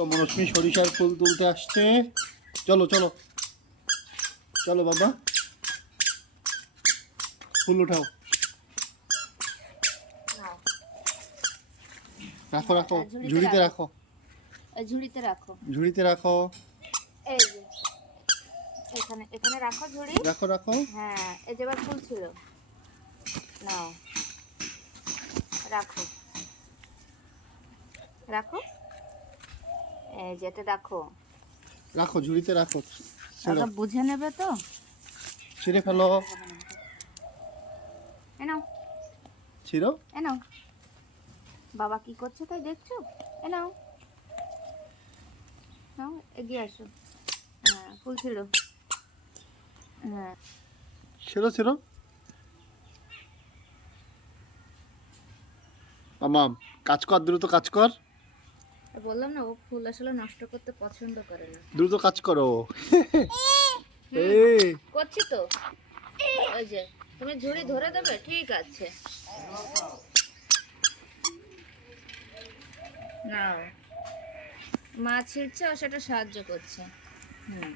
তো মনস্মী সরিষার ফুল তুলতে আসছে। চলো চলো চলো বাবা, ফুল উঠাও। রাখো রাখো, ঝুড়িতে রাখো, ঝুড়িতে রাখো, ঝুড়িতে রাখো। এই যে এখানে এখানে রাখো ঝুড়ি, রাখো রাখো। হ্যাঁ এই যে এবার ফুল ছিল, নাও রাখো রাখো, এই যেটা রাখো, রাখো ঝুড়িতে রাখো। ওটা বুঝে নেবে তো। ছিঁড়ে ফেলো। এ নাও, ছিঁড়ো। এ নাও, বাবা কি করছে তাই দেখছো, এ নাও, নাও এগিয়ে আসো, হ্যাঁ ফুল ছিঁড়ো, হ্যাঁ ছিঁড়ো ছিঁড়ো। মামাম কাজ কর, দ্রুত কাজ কর। বললাম না ও ফুল আসলে নষ্ট করতে পছন্দ করে না। দ্রুত কাজ করো। এই করছি তো, ওই যে তুমি ঝুড়ি ধরে দেবে, ঠিক আছে নাও, মা ছিঁড়ছে ও সেটা সাহায্য করছে। হুম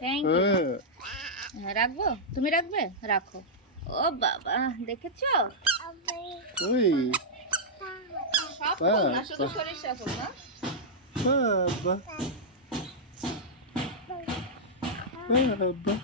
থ্যাংক ইউ। হ্যাঁ রাখবো, তুমি রাখবে, রাখো। ও বাবা দেখেছো, ওই সব ফুল না শুধু সরিষা ফুল না। বাবা বাবা